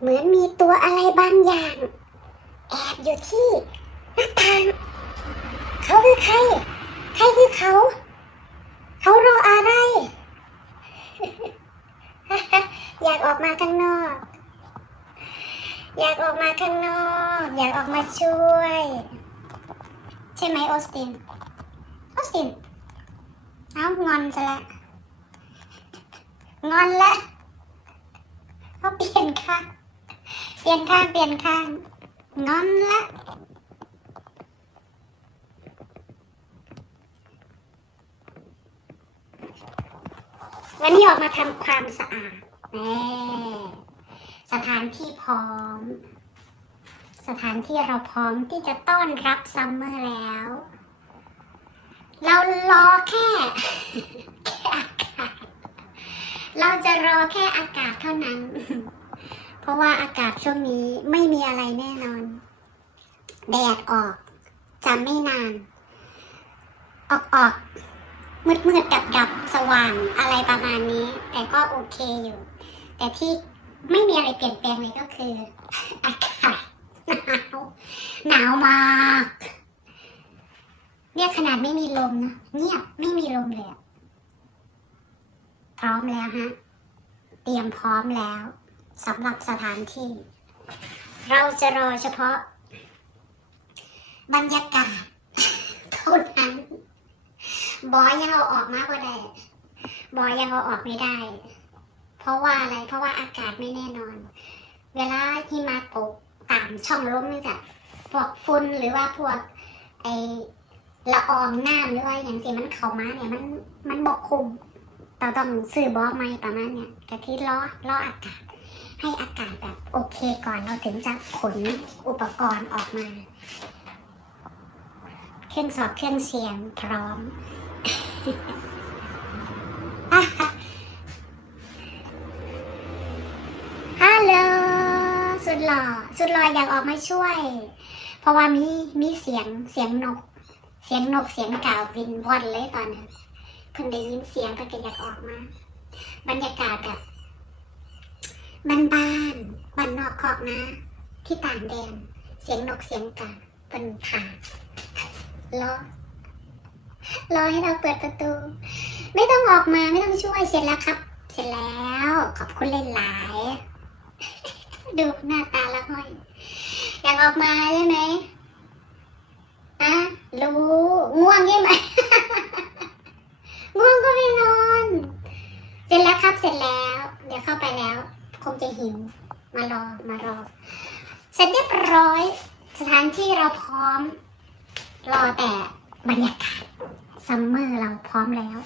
เหมือนมีตัวอะไรบางอย่าง แอบอยู่ที่หน้าต่าง เขาคือใคร ใครคือเขา เขารออะไร อยากออกมาข้างนอก อยากออกมาข้างนอก อยากออกมาช่วย ใช่ไหมออสติน ออสติน เอางอนซะละงอนละเขาเปลี่ยนข้างเปลี่ยนข้าง เปลี่ยนข้าง งอนละ วันนี้ออกมาทำความสะอาดแน่สถานที่พร้อม สถานที่เราพร้อมที่จะต้อนรับซัมเมอร์แล้ว เรารอแค่แค่อากาศเราจะรอแค่อากาศเท่านั้น เพราะว่าอากาศช่วงนี้ไม่มีอะไรแน่นอน แดดออกจะไม่นาน ออกออกมืดมืดดับดับๆสว่างอะไรประมาณนี้ แต่ก็โอเคอยู่ แต่ที่ไม่มีอะไรเปลี่ยนแปลงเลยก็คือ อากาศหนาวหนาวมากเนี่ยขนาดไม่มีลมนะเงียบไม่มีลมเลยพร้อมแล้วฮะ เตรียมพร้อมแล้ว สำหรับสถานที่ เราจะรอเฉพาะ บรรยากาศเท่านั้น บอยยังเอาออกมากกว่าได้บอยยังเอาออกไม่ได้ เพราะว่าอะไร เพราะว่าอากาศไม่แน่นอน เวลาหิมะตกตามช่องลมนี่จ้ะพวกฝุ่นหรือว่าพวกไอละอองน้ำหรือว่าอย่างที่มันเข้ามาเนี่ยมันมันบกคุมเราต้องซื้อบล็อกใหม่ประมาณเนี่ยแต่ที่ล้อล้ออากาศ ให้อากาศแบบโอเคก่อนเราถึงจะขนอุปกรณ์ออกมา เครื่องสอบเครื่องเสียงพร้อมฮัลโหลสุดหล่อสุดหล่ออยากออกมาช่วย เพราะว่ามีมีเสียงเสียงนก เสียงนกเสียงกาววินว่อนเลยตอนนั้นเพิ่งได้ยินเสียงเพิ่งก็อยากออกมา บรรยากาศแบบ บ้านบ้านบ้านนอกคอกนะ ที่ต่างแดน เสียงนกเสียงกาเป็นผ่านรอรอให้เราเปิดประตู ไม่ต้องออกมาไม่ต้องช่วยเสร็จแล้วครับ เสร็จแล้วขอบคุณเล่นหลาย ดูหน้าตาละห้อย อยากออกมาใช่ไหมอะรู้ง่วงใช่ไหมง่วงก็ไม่นอน เสร็จแล้วครับเสร็จแล้ว เดี๋ยวเข้าไปแล้ว คงจะหิว มารอ มารอ เสร็จเรียบร้อย สถานที่เราพร้อม รอแต่บรรยากาศซัมเมอร์เราพร้อมแล้ว